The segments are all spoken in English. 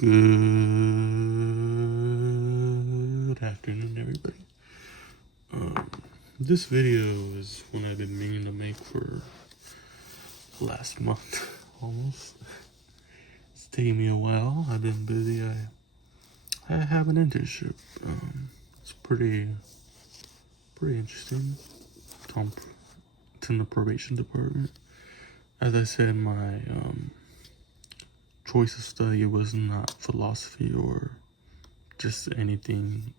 Good afternoon, everybody. This video is one I've been meaning to make for the last month, almost. It's taking me a while. I've been busy. I have an internship. It's pretty interesting. It's in the probation department. As I said, my choice of study was not philosophy or just anything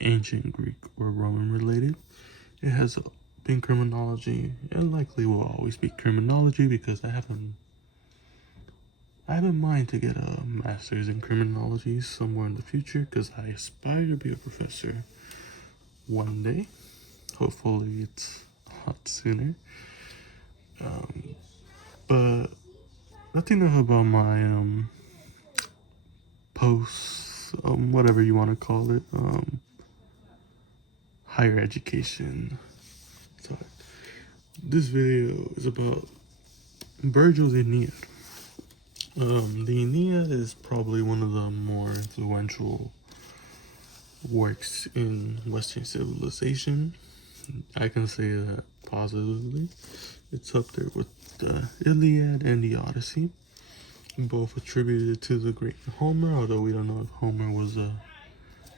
ancient Greek or Roman related. It has been criminology and likely will always be criminology because I have in mind to get a master's in criminology somewhere in the future because I aspire to be a professor one day. Hopefully it's a lot sooner. But the thing about my post, whatever you want to call it, higher education. So this video is about Virgil's Aeneid. The Aeneid is probably one of the more influential works in Western civilization. I can say that positively. It's up there with the Iliad and the Odyssey, both attributed to the great Homer, although we don't know if Homer was a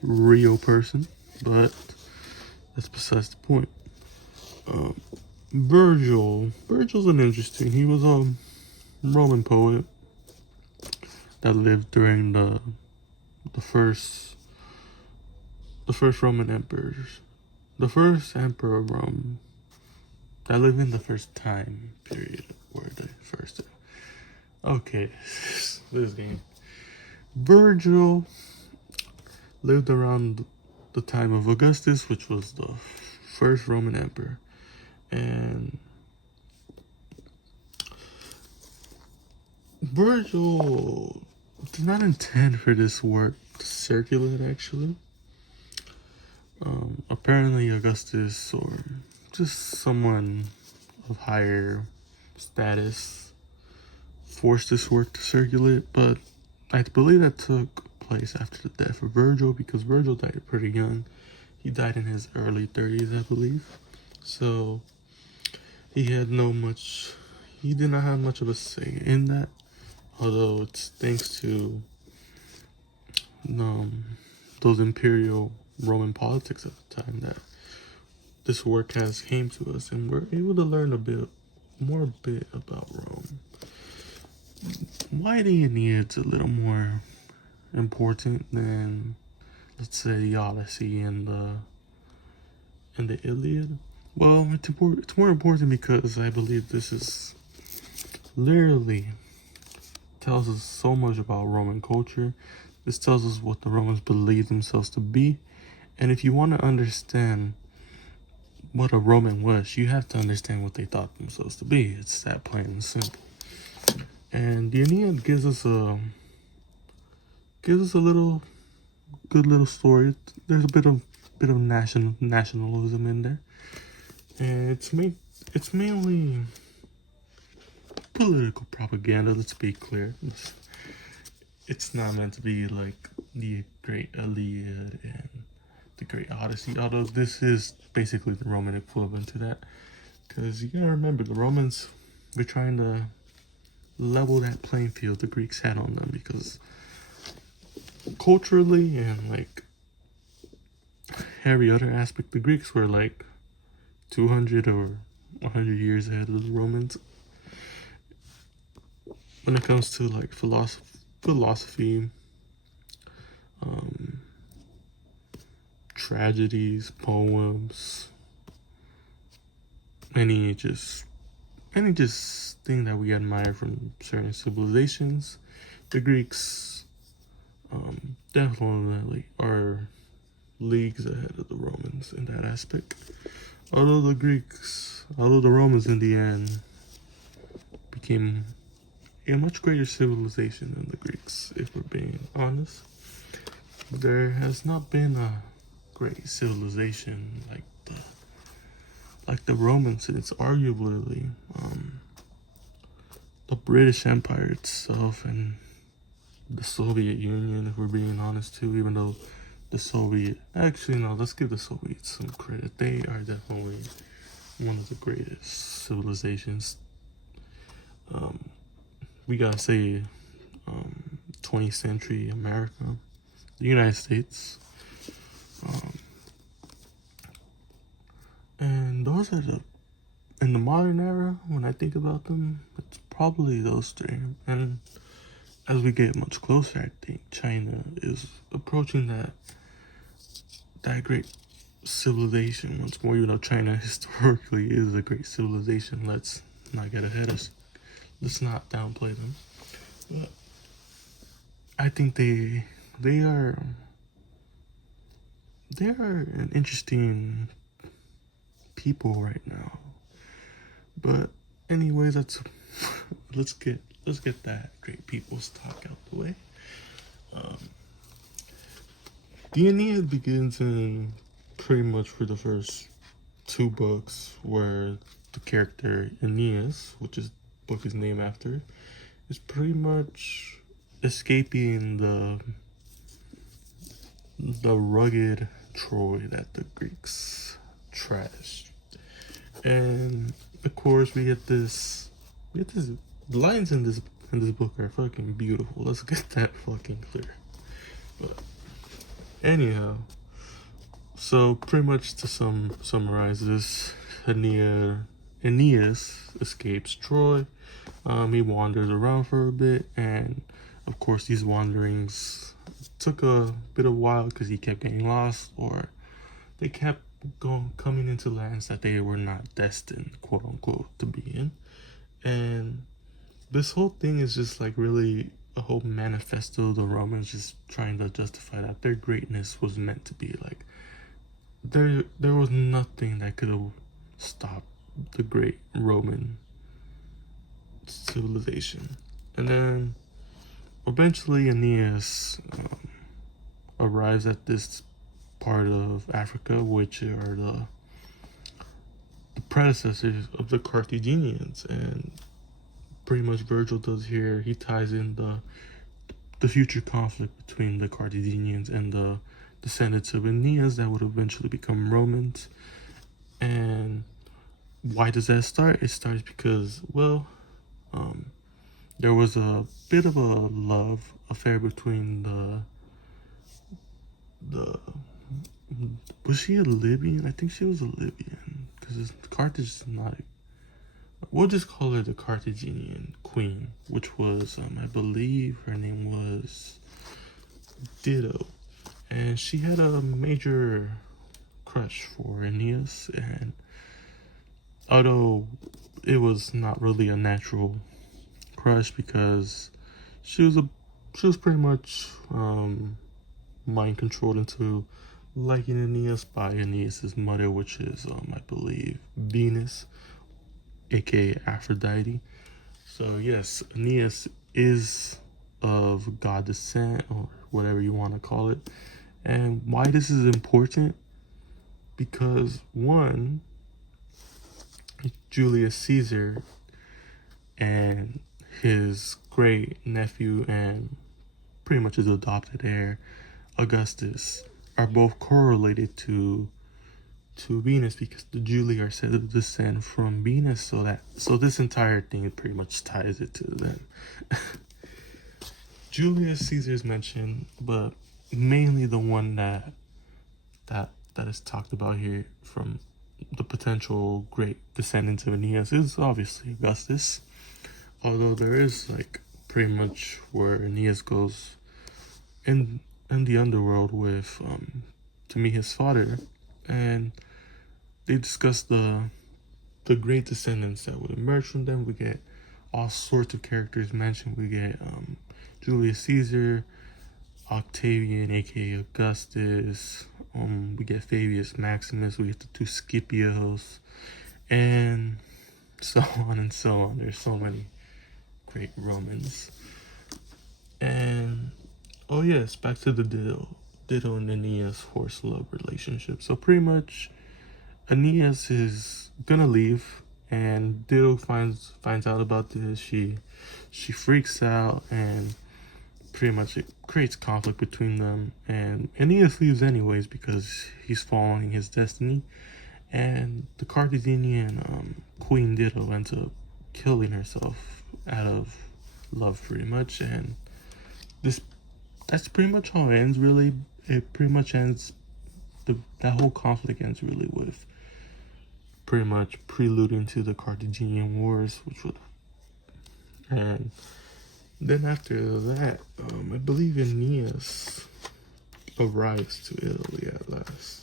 real person, but that's besides the point. Virgil's an interesting. He was a Roman poet that lived during the first Roman emperors, the first emperor of Rome that lived in the first time period, or the first. Okay, this game. Virgil lived around the time of Augustus, which was the first Roman emperor. And Virgil did not intend for this work to circulate, actually. Apparently Augustus, or just someone of higher status, forced this work to circulate, but I believe that took place after the death of Virgil, because Virgil died pretty young. He died in his early 30s, I believe. So he did not have much of a say in that, although it's thanks to those imperial Roman politics at the time that this work has came to us, and we're able to learn a bit about Rome. Why the Aeneid's a little more important than, let's say, the Odyssey and the Iliad? Well, it's more important because I believe this is literally tells us so much about Roman culture. This tells us what the Romans believed themselves to be. And if you want to understand what a Roman was, you have to understand what they thought themselves to be. It's that plain and simple. And the Aeneid gives us a good little story. There's a bit of nationalism in there, and it's mainly political propaganda. Let's be clear. It's not meant to be like the Great Iliad and the Great Odyssey, although this is basically the Roman equivalent to that. Because you gotta remember, the Romans were trying to level that playing field the Greeks had on them, because culturally and like every other aspect, the Greeks were like 200 or 100 years ahead of the Romans when it comes to like philosophy, tragedies, poems, any just thing that we admire from certain civilizations. The Greeks definitely are leagues ahead of the Romans in that aspect. Although the Romans in the end became a much greater civilization than the Greeks, if we're being honest. There has not been a great civilization like the Romans. It's arguably the British Empire itself, and the Soviet Union, if we're being honest too, even though actually no, let's give the Soviets some credit. They are definitely one of the greatest civilizations. We gotta say 20th century America, the United States. And those are in the modern era, when I think about them, it's probably those three. And as we get much closer, I think China is approaching that great civilization once more. You know, China historically is a great civilization. Let's not get ahead of us. Let's not downplay them. But I think they are an interesting people right now. But anyways, that's let's get that great people's talk out the way. The Aeneid begins in pretty much for the first two books, where the character Aeneas, which is book is named after, is pretty much escaping the rugged Troy that the Greeks trashed. And of course we get this the lines in this book are fucking beautiful. Let's get that fucking clear. But anyhow, so pretty much to summarize this, Aeneas escapes Troy. He wanders around for a bit, and of course these wanderings took a bit of while because he kept getting lost, or they kept coming into lands that they were not destined, quote unquote, to be in. And this whole thing is just like really a whole manifesto of the Romans just trying to justify that their greatness was meant to be like there was nothing that could have stopped the great Roman civilization. And then eventually Aeneas arrives at this part of Africa, which are the predecessors of the Carthaginians. And pretty much Virgil does here, he ties in the future conflict between the Carthaginians and the descendants of Aeneas that would eventually become Romans. And why does that start? It starts because, well, there was a bit of a love affair between the was she a Libyan? I think she was a Libyan, because Carthage is not. We'll just call her the Carthaginian queen, which was, I believe her name was Dido, and she had a major crush for Aeneas. And although it was not really a natural crush, because she was pretty much mind controlled into liking Aeneas by Aeneas's mother, which is I believe Venus, aka Aphrodite. So yes, Aeneas is of god descent, or whatever you want to call it. And why this is important? Because one, Julius Caesar and his great nephew and pretty much his adopted heir, Augustus, are both correlated to Venus, because the Julii are said to descend from Venus. So this entire thing pretty much ties it to them. Julius Caesar is mentioned, but mainly the one that is talked about here from the potential great descendants of Aeneas is obviously Augustus. Although there is like pretty much where Aeneas goes in the underworld with to meet his father, and they discuss the great descendants that would emerge from them. We get all sorts of characters mentioned. We get Julius Caesar, Octavian, aka Augustus. We get Fabius Maximus. We get the two Scipios, and so on and so on. There's so many great Romans. And oh yes, back to the Dido and Aeneas forced love relationship. So pretty much Aeneas is gonna leave, and Dido finds out about this. She freaks out, and pretty much it creates conflict between them, and Aeneas leaves anyways because he's following his destiny. And the Carthaginian Queen Dido ends up killing herself out of love, pretty much. And this that's pretty much how it ends. Really, it pretty much ends. That whole conflict ends really with pretty much preluding to the Carthaginian Wars, which would, and then after that, I believe Aeneas arrives to Italy at last.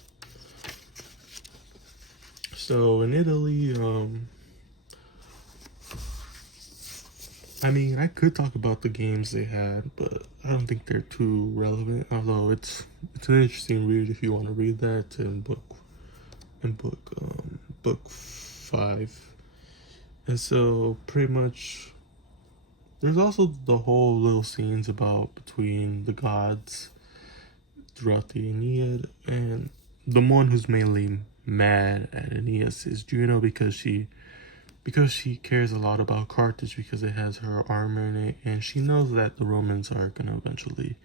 So in Italy, I mean, I could talk about the games they had, but I don't think they're too relevant. Although it's an interesting read if you want to read that in book 5. And so pretty much, there's also the whole little scenes about between the gods throughout the Aeneid, and the one who's mainly mad at Aeneas is Juno because she cares a lot about Carthage because it has her armor in it, and she knows that the Romans are gonna eventually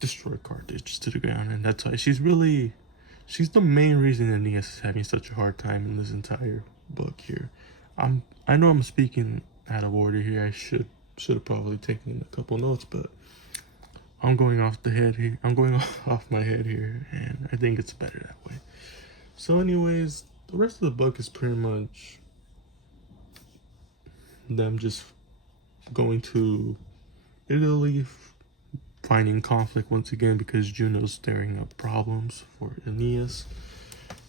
destroy Carthage to the ground, and that's why she's the main reason Aeneas is having such a hard time in this entire book here. I know I'm speaking out of order here. I should have probably taken a couple notes, but I'm going off the head here. I'm going off my head here, and I think it's better that way. So anyways, the rest of the book is pretty much them just going to Italy, finding conflict once again because Juno's stirring up problems for Aeneas,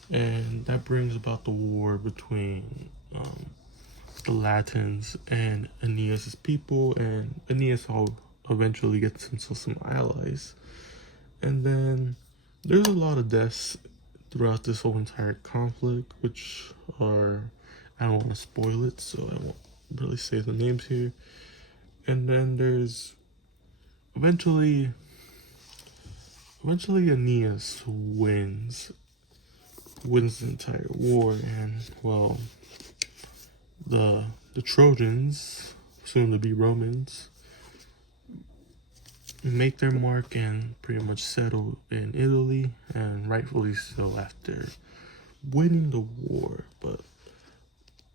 and that brings about the war between the Latins and Aeneas's people, and Aeneas eventually gets into some allies, and then there's a lot of deaths throughout this whole entire conflict, which are, I don't want to spoil it, so I won't really say the names here. And then there's eventually Aeneas wins the entire war, and well, the Trojans, soon to be Romans, make their mark and pretty much settle in Italy, and rightfully so after winning the war. But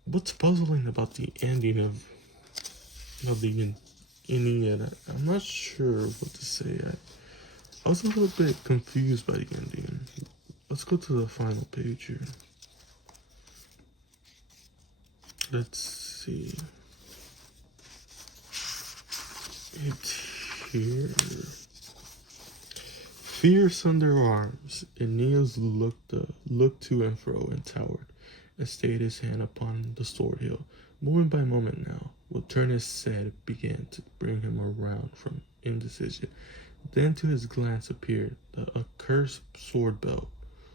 what's puzzling about the ending of the Aeneid, I'm not sure what to say. I was a little bit confused by the ending. Let's go to the final page here. Let's see. It's here. Fierce under arms, Aeneas looked to and fro and towered, and stayed his hand upon the sword hilt. Moment by moment now, what Turnus said began to bring him around from indecision. Then to his glance appeared the accursed sword belt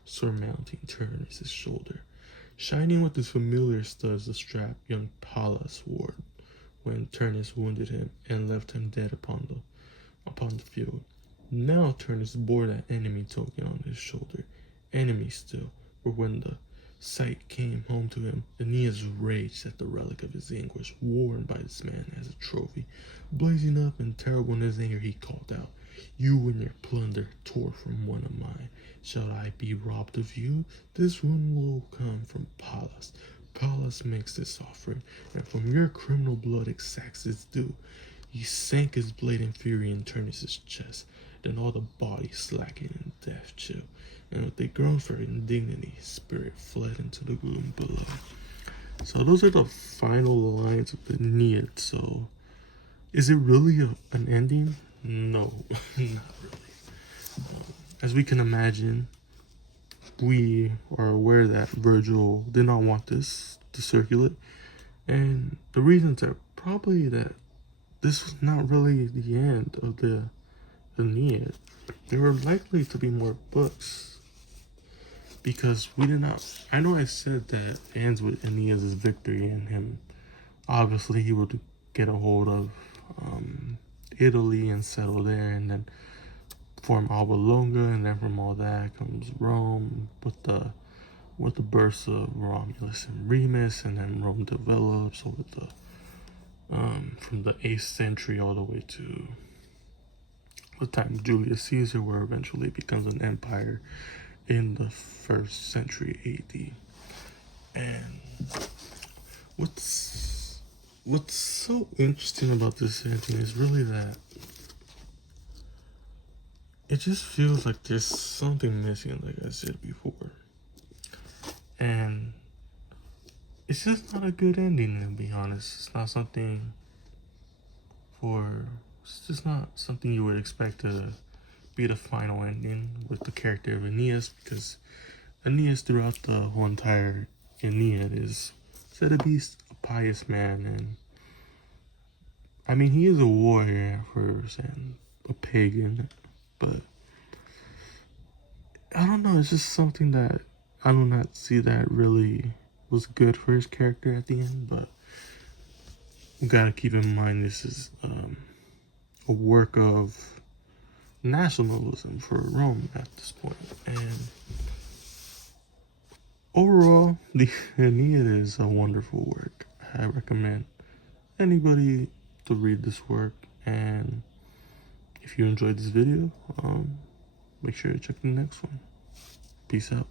surmounting Turnus' shoulder. Shining with his familiar studs, the strap young Pallas wore when Turnus wounded him and left him dead upon the field. Now Turnus bore that enemy token on his shoulder, enemy still, for when the sight came home to him, Aeneas raged at the relic of his anguish, worn by this man as a trophy. Blazing up and terrible in his anger, he called out, "You and your plunder tore from one of mine. Shall I be robbed of you? This wound will come from Pallas. Pallas makes this offering, and from your criminal blood exacts its due." He sank his blade in fury in Turnus' chest. Then all the body slackened in death chill, and with a groan for indignity, his spirit fled into the gloom below. So those are the final lines of the Aeneid. So is it really an ending? No, not really. As we can imagine, we are aware that Virgil did not want this to circulate, and the reasons are probably that this was not really the end of the Aeneid. There were likely to be more books, because we did not. I know I said that it ends with Aeneas' victory and him. Obviously, he would get a hold of Italy and settle there, and then form Alba Longa, and then from all that comes Rome with the births of Romulus and Remus, and then Rome develops over the from the 8th century all the way to the time of Julius Caesar, where eventually it becomes an empire in the 1st century AD. And what's so interesting about this ending is really that it just feels like there's something missing, like I said before. And it's just not a good ending, to be honest. It's just not something you would expect to be the final ending with the character of Aeneas, because Aeneas throughout the whole entire Aeneid is said to be a pious man, and I mean, he is a warrior at first and a pagan, but I don't know, it's just something that I do not see that really was good for his character at the end. But we gotta keep in mind this is a work of nationalism for Rome at this point. And overall, the Aeneid is a wonderful work. I recommend anybody to read this work. And if you enjoyed this video, make sure to check the next one. Peace out.